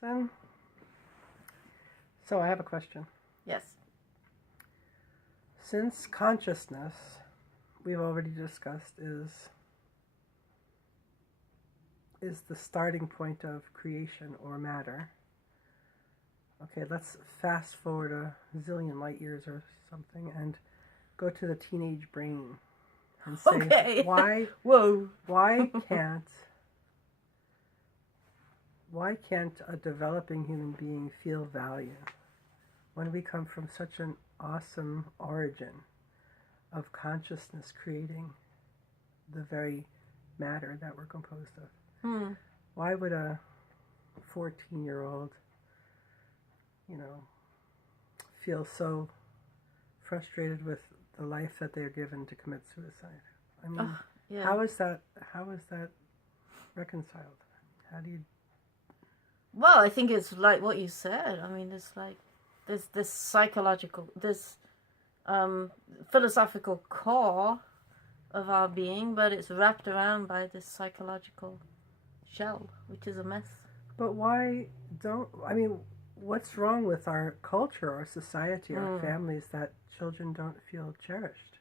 So I have a question. Yes. Since consciousness, we've already discussed, is the starting point of creation or matter. Okay, let's fast forward a zillion light years or something and go to the teenage brain and say, Okay. Whoa. why can't a developing human being feel value when we come from such an awesome origin of consciousness creating the very matter that we're composed of? Why would a 14-year-old, feel so frustrated with the life that they're given to commit suicide? I mean, how is that reconciled? How do you... Well, I think it's like what you said. I mean, it's like there's this psychological, this philosophical core of our being, but it's wrapped around by this psychological shell, which is a mess. But what's wrong with our culture, our society, our families, that children don't feel cherished?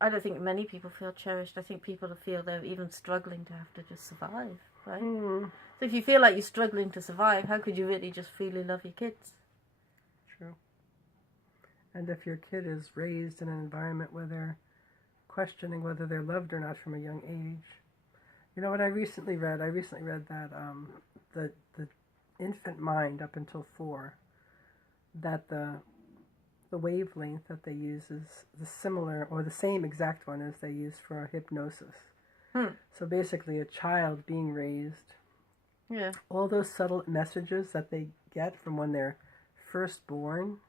I don't think many people feel cherished. I think people feel they're even struggling to have to just survive, right? So if you feel like you're struggling to survive, how could you really just freely love your kids? True. And if your kid is raised in an environment where they're questioning whether they're loved or not from a young age. You know what I recently read? I recently read that the infant mind up until 4, that the wavelength that they use is the similar or the same exact one as they use for hypnosis. So basically a child being raised, all those subtle messages that they get from when they're first born,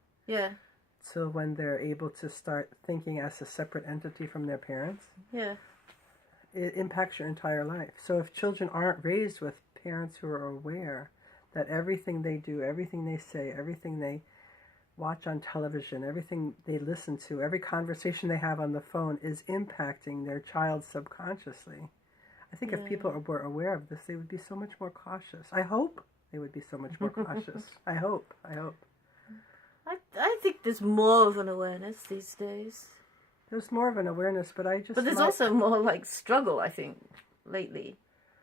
so when they're able to start thinking as a separate entity from their parents, it impacts your entire life. So if children aren't raised with parents who are aware that everything they do, everything they say, everything they watch on television, everything they listen to, every conversation they have on the phone is impacting their child subconsciously, I think if people were aware of this, they would be so much more cautious. I hope they would be so much more cautious. I hope. I think there's more of an awareness these days. There's more of an awareness, but there's also more like struggle, I think, lately.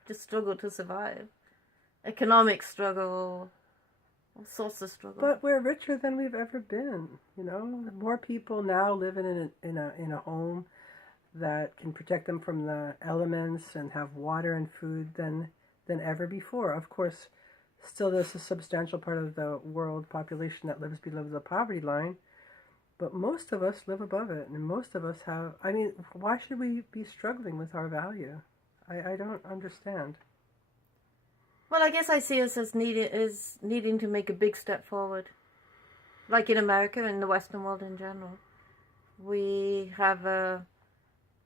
Just struggle to survive. Economic struggle, all sorts of struggle. But we're richer than we've ever been, More people now live in a home that can protect them from the elements and have water and food than ever before. Of course, still there's a substantial part of the world population that lives below the poverty line, but most of us live above it, and most of us have... I mean, why should we be struggling with our value? I don't understand. Well, I guess I see us as needing to make a big step forward. Like in America, in the Western world in general. We have a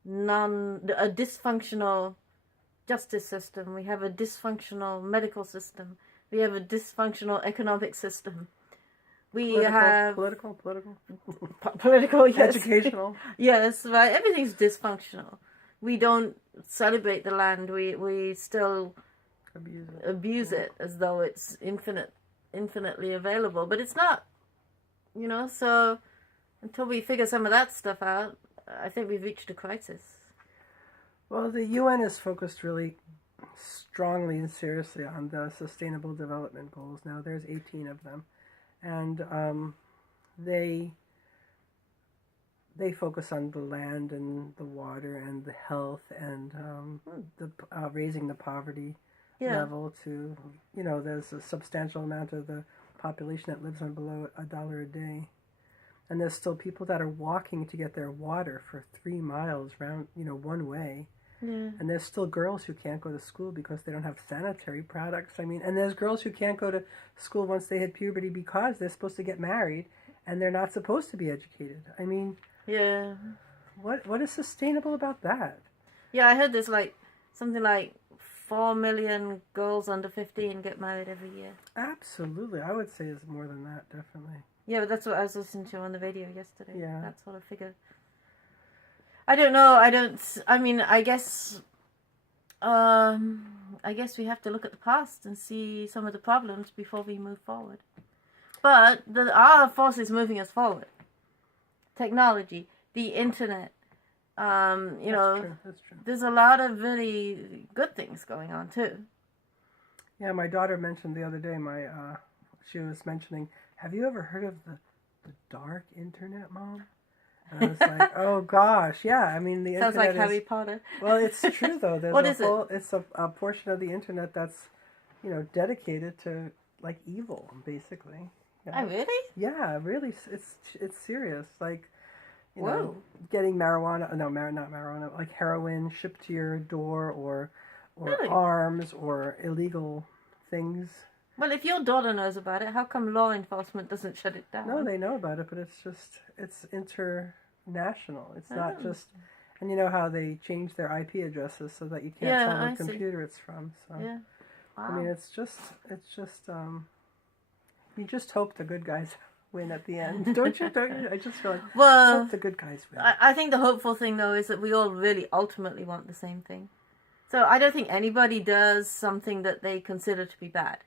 dysfunctional justice system. We have a dysfunctional medical system. We have a dysfunctional economic system. Political, yes. Educational. Yes, right. Everything's dysfunctional. We don't celebrate the land. We still abuse it as though it's infinitely available. But it's not, so until we figure some of that stuff out, I think we've reached a crisis. Well, the UN is focused really strongly and seriously on the Sustainable Development Goals. Now, there's 18 of them. And they focus on the land and the water and the health and the raising the poverty level to, there's a substantial amount of the population that lives on below $1 a day. And there's still people that are walking to get their water for 3 miles round, one way. Yeah. And there's still girls who can't go to school because they don't have sanitary products. I mean, and there's girls who can't go to school once they hit puberty because they're supposed to get married and they're not supposed to be educated. I mean, what is sustainable about that? Yeah, I heard there's something like 4 million girls under 15 get married every year. Absolutely. I would say it's more than that, definitely. Yeah, but that's what I was listening to on the radio yesterday. Yeah. That sort of figure. I don't know. I guess, I I guess we have to look at the past and see some of the problems before we move forward. But there are forces moving us forward. Technology, the internet, That's true. there's a lot of really good things going on too. Yeah, my daughter mentioned the other day, she was mentioning, have you ever heard of the dark internet, Mom? And I was like, oh gosh, yeah. I mean, the Sounds internet like Harry Potter. Well, it's true though. There's What is it? It's a portion of the internet that's, dedicated to like evil, basically. Oh, really? Yeah, really. It's serious. Like, Whoa. Getting marijuana. No, not marijuana. Like heroin shipped to your door, or Really? arms, or illegal things. Well, if your daughter knows about it, how come law enforcement doesn't shut it down? No, they know about it, but it's international. It's not just, and you know how they change their IP addresses so that you can't tell what computer it's from. So yeah, wow. I mean, it's just you just hope the good guys win at the end, don't you? I just feel like hope the good guys win. I think the hopeful thing though is that we all really ultimately want the same thing. So I don't think anybody does something that they consider to be bad.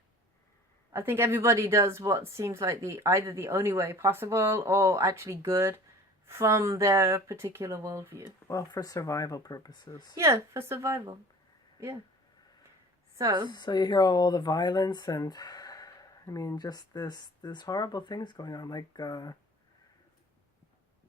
I think everybody does what seems like either the only way possible or actually good from their particular worldview. Well, for survival purposes. Yeah, for survival. Yeah. So you hear all the violence and, I mean, just this horrible things going on. Like,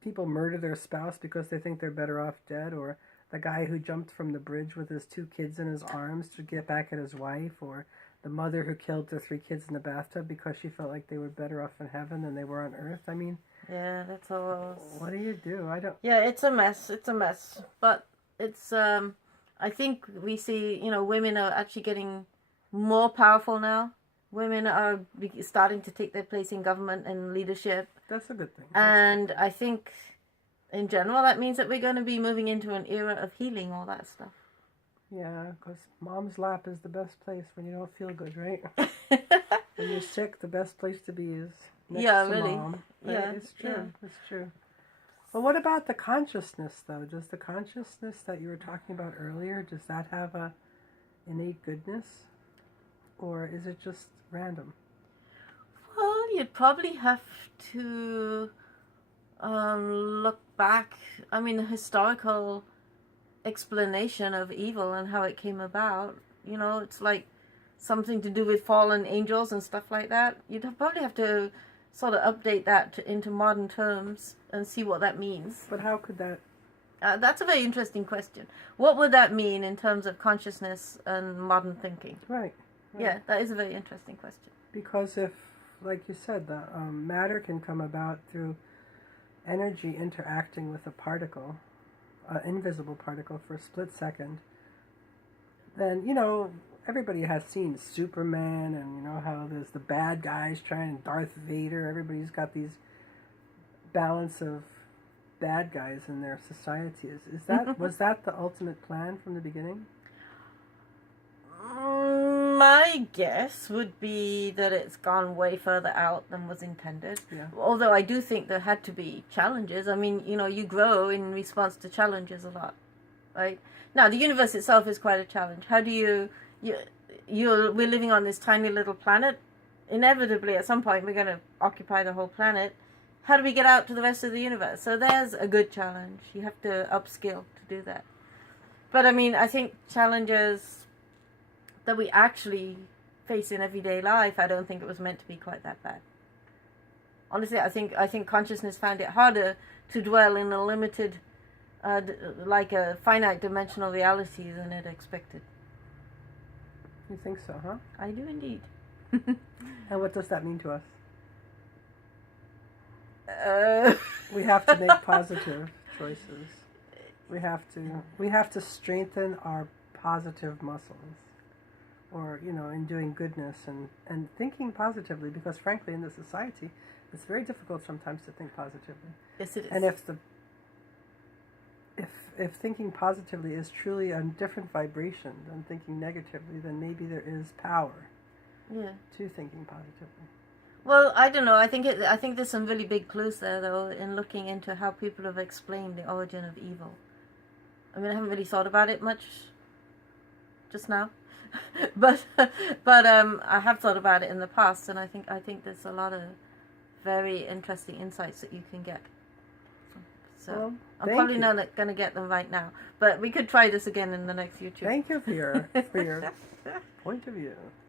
people murder their spouse because they think they're better off dead, or the guy who jumped from the bridge with his 2 kids in his arms to get back at his wife, or the mother who killed the 3 kids in the bathtub because she felt like they were better off in heaven than they were on earth. I mean, yeah, that's all. What do you do? I don't. Yeah, it's a mess. It's a mess. But it's I think we see, women are actually getting more powerful now. Women are starting to take their place in government and leadership. That's a good thing. And I think, in general, that means that we're going to be moving into an era of healing all that stuff. Yeah, because mom's lap is the best place when you don't feel good, right? When you're sick, the best place to be is next to mom. Right? Yeah, it's true. Yeah. It's true. Well, what about the consciousness, though? Does the consciousness that you were talking about earlier, does that have a innate goodness? Or is it just random? Well, you'd probably have to look back. I mean, the historical explanation of evil and how it came about. It's like something to do with fallen angels and stuff like that. You'd probably have to sort of update that into modern terms and see what that means. But how could that... That's a very interesting question. What would that mean in terms of consciousness and modern thinking? Right. Yeah, that is a very interesting question. Because if, like you said, the matter can come about through energy interacting with a particle, an invisible particle, for a split second, then, everybody has seen Superman, and how there's the bad guys trying, Darth Vader, everybody's got these balance of bad guys in their societies. Was that the ultimate plan from the beginning? My guess would be that it's gone way further out than was intended. Yeah. Although I do think there had to be challenges. I mean, you grow in response to challenges a lot, right? Now, the universe itself is quite a challenge. How do we're living on this tiny little planet. Inevitably, at some point, we're going to occupy the whole planet. How do we get out to the rest of the universe? So there's a good challenge. You have to upskill to do that. But I mean, I think challenges that we actually face in everyday life, I don't think it was meant to be quite that bad. Honestly, I think consciousness found it harder to dwell in a limited, like a finite dimensional reality than it expected. You think so, huh? I do indeed. And what does that mean to us? Uh, We have to make positive choices. We have to strengthen our positive muscles, or in doing goodness and thinking positively, because frankly in this society it's very difficult sometimes to think positively. Yes, it is. And if thinking positively is truly a different vibration than thinking negatively, then maybe there is power to thinking positively. Well, I don't know. I think there's some really big clues there, though, in looking into how people have explained the origin of evil. I mean, I haven't really thought about it much just now. but I have thought about it in the past, and I think there's a lot of very interesting insights that you can get. So Well, I'm probably not going to get them right now, but we could try this again in the next YouTube. Thank you for your point of view.